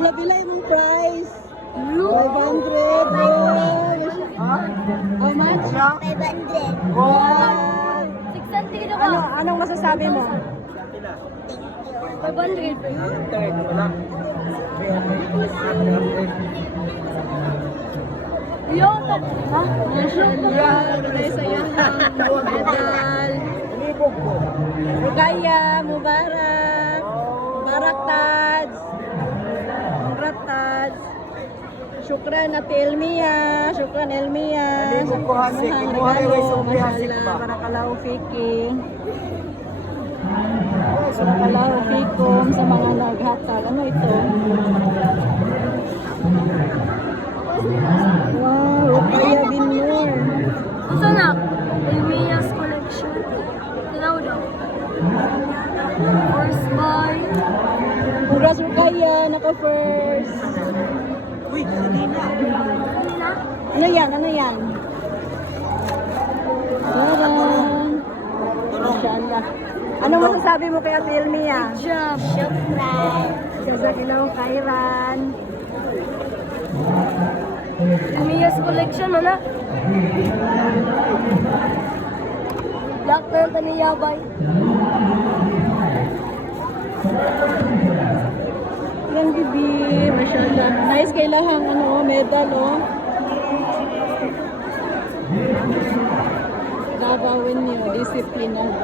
Bila yung price. 500. How much? 500. Wow. 600 ka. Anong masasabi mo? 500 pa yun. Yo, ha? Mashallah. Dahil sa iyo medal. Rukaya, Mubarak. Mubarak Taj. Congrats Taj. Syukran Ate Elmia. Syukran Elmia. Sa mahang regalo. Mashallah. Barakallahu fiki. Barakallahu fikum sa mga naghatag. Ano ito? Wow, Rukaya bin Nur. Ito na. Elmia's collection. Dalaw daw. First buy. Congrats Rukaya, naka-first. Kanina? Ano yan? Ano yan? Taran. Mashallah. Anong masasabi mo kay Ate Elmia? Job. Shukran. Jazakallahu khairan. Elmia's collection, ano? Black na yung taniyabay. Yan bibi, mashallah. Nice kay lahang ano, medal oh. Gagawin niyo, disiplinado.